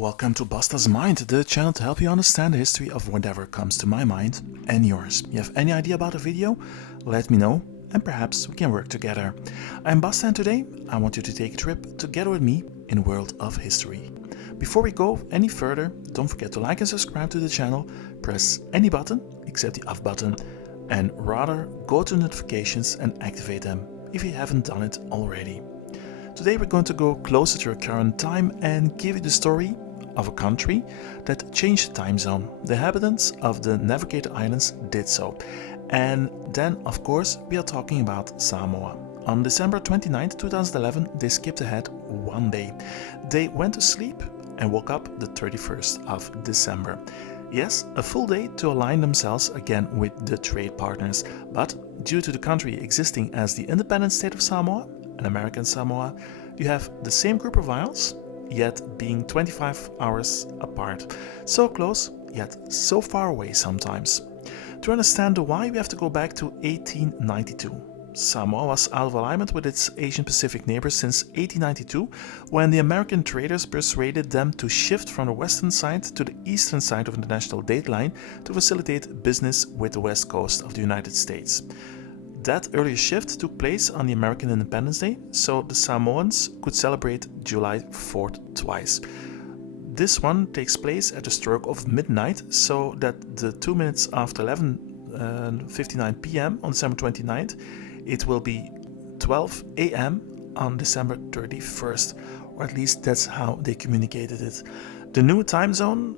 Welcome to Basta's Mind, the channel to help you understand the history of whatever comes to my mind and yours. You have any idea about a video? Let me know and perhaps we can work together. I'm Basta and today I want you to take a trip together with me in the world of history. Before we go any further, don't forget to like and subscribe to the channel, press any button except the off button, and rather go to notifications and activate them if you haven't done it already. Today we're going to go closer to our current time and give you the story of a country that changed the time zone. The inhabitants of the Navigator Islands did so. And then, of course, we are talking about Samoa. On December 29, 2011, they skipped ahead one day. They went to sleep and woke up the 31st of December. Yes, a full day to align themselves again with the trade partners. But due to the country existing as the independent state of Samoa, an American Samoa, you have the same group of isles, yet being 25 hours apart. So close, yet so far away sometimes. To understand the why, we have to go back to 1892. Samoa was out of alignment with its Asian Pacific neighbors since 1892, when the American traders persuaded them to shift from the western side to the eastern side of the national date line to facilitate business with the west coast of the United States. That earlier shift took place on the American Independence Day, so the Samoans could celebrate July 4th twice. This one takes place at the stroke of midnight, so that the 2 minutes after 11:59 p.m. on December 29th, it will be 12 a.m. on December 31st, or at least that's how they communicated it. The new time zone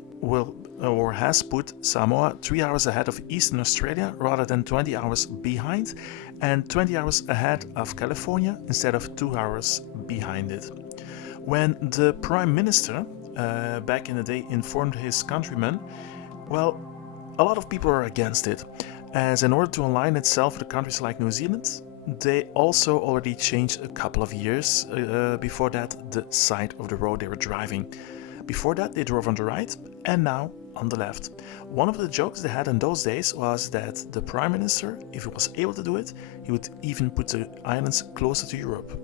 has put Samoa 3 hours ahead of Eastern Australia rather than 20 hours behind, and 20 hours ahead of California instead of 2 hours behind it. When the Prime Minister back in the day informed his countrymen, well, a lot of people are against it, as in order to align itself with countries like New Zealand, they also already changed a couple of years before that the side of the road they were driving. Before that they drove on the right and now on the left. One of the jokes they had in those days was that the Prime Minister, if he was able to do it, he would even put the islands closer to Europe.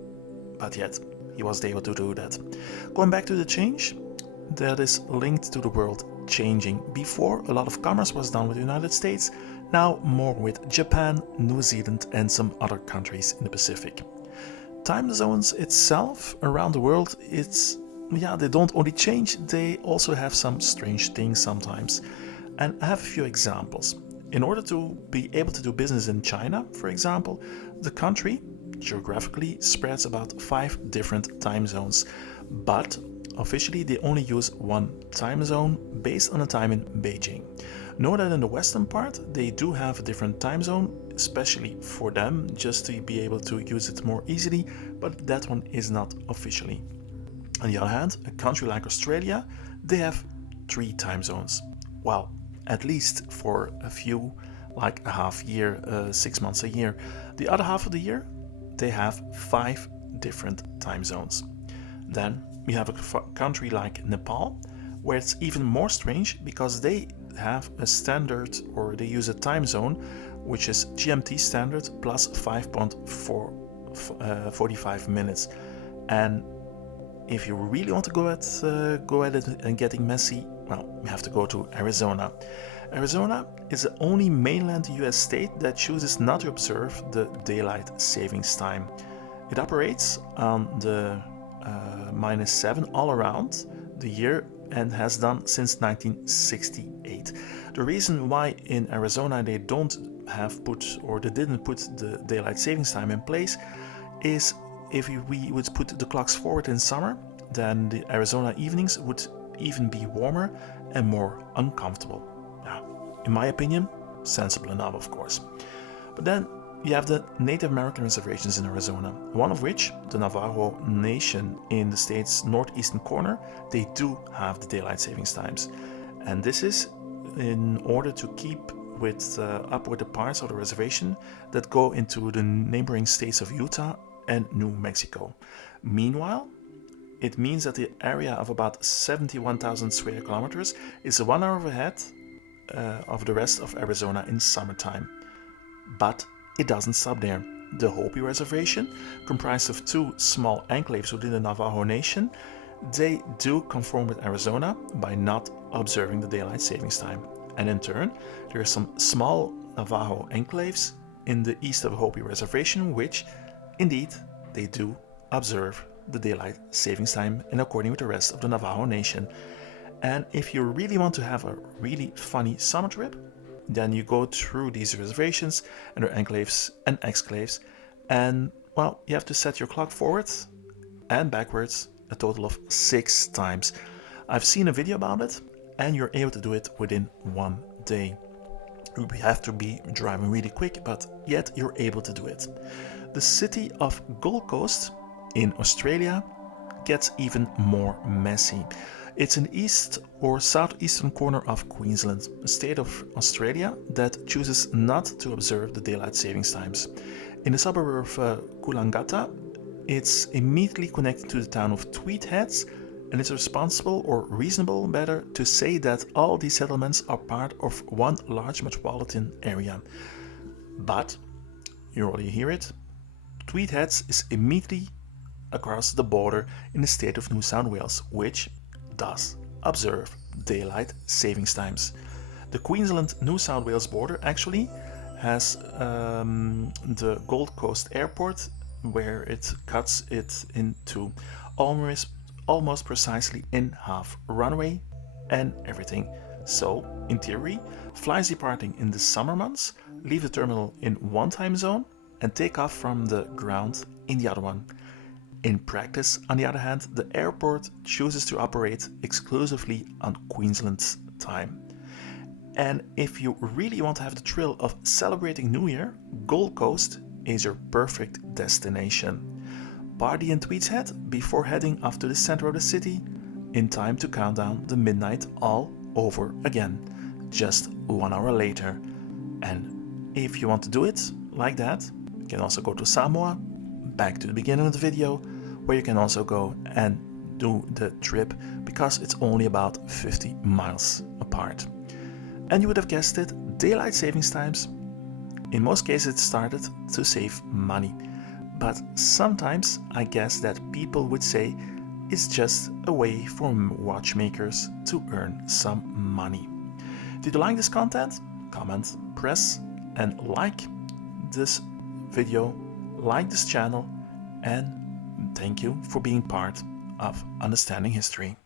But yet, he was able to do that. Going back to the change, that is linked to the world changing. Before, a lot of commerce was done with the United States, now more with Japan, New Zealand and some other countries in the Pacific. Time zones itself around the world, they don't only change, they also have some strange things sometimes. And I have a few examples. In order to be able to do business in China, for example, the country geographically spreads about 5 different time zones. But officially they only use one time zone based on the time in Beijing. Know that in the western part they do have a different time zone, especially for them, just to be able to use it more easily, but that one is not officially. On the other hand, a country like Australia, they have 3 time zones. Well, at least for a few, like a half year, 6 months a year. The other half of the year, they have 5 different time zones. Then we have a country like Nepal, where it's even more strange because they have a standard, or they use a time zone, which is GMT standard plus 5.45 minutes. And if you really want to go at it and getting messy, well, we have to go to Arizona. Arizona is the only mainland US state that chooses not to observe the daylight savings time. It operates on the -7 all around the year and has done since 1968. The reason why in Arizona they didn't put the daylight savings time in place is if we would put the clocks forward in summer, then the Arizona evenings would even be warmer and more uncomfortable. Now, in my opinion, sensible enough, of course. But then you have the Native American reservations in Arizona, one of which, the Navajo Nation in the state's northeastern corner, they do have the daylight savings times. And this is in order to keep up with the parts of the reservation that go into the neighboring states of Utah and New Mexico. Meanwhile, it means that the area of about 71,000 square kilometers is 1 hour ahead of the rest of Arizona in summertime. But it doesn't stop there. The Hopi Reservation, comprised of 2 small enclaves within the Navajo Nation, They do conform with Arizona by not observing the daylight savings time. And in turn, there are some small Navajo enclaves in the east of Hopi Reservation, which, indeed, they do observe the daylight savings time in accordance with the rest of the Navajo Nation. And if you really want to have a really funny summer trip, then you go through these reservations and their enclaves and exclaves, and well, you have to set your clock forward and backwards a total of 6 times. I've seen a video about it, and you're able to do it within 1 day. You have to be driving really quick, but yet you're able to do it. The city of Gold Coast in Australia gets even more messy. It's in the east or southeastern corner of Queensland, a state of Australia that chooses not to observe the daylight savings times. In the suburb of Coolangatta, it's immediately connected to the town of Tweed Heads, and it's responsible, or reasonable better, to say that all these settlements are part of one large metropolitan area. But, you already hear it, Tweed Heads is immediately across the border in the state of New South Wales, which does observe daylight savings times. The Queensland-New South Wales border actually has the Gold Coast Airport, where it cuts it into almost precisely in half, runway and everything. So, in theory, flights departing in the summer months leave the terminal in one time zone and take off from the ground in the other one. In practice, on the other hand, the airport chooses to operate exclusively on Queensland's time. And if you really want to have the thrill of celebrating New Year, Gold Coast is your perfect destination. Party in Tweed's Head before heading off to the center of the city, in time to count down the midnight all over again, just 1 hour later. And if you want to do it like that, you can also go to Samoa, back to the beginning of the video, where you can also go and do the trip, because it's only about 50 miles apart. And you would have guessed it, daylight savings times, in most cases it started to save money. But sometimes I guess that people would say it's just a way for watchmakers to earn some money. Did you like this content? Comment, press and like this video, like this channel, and thank you for being part of Understanding History.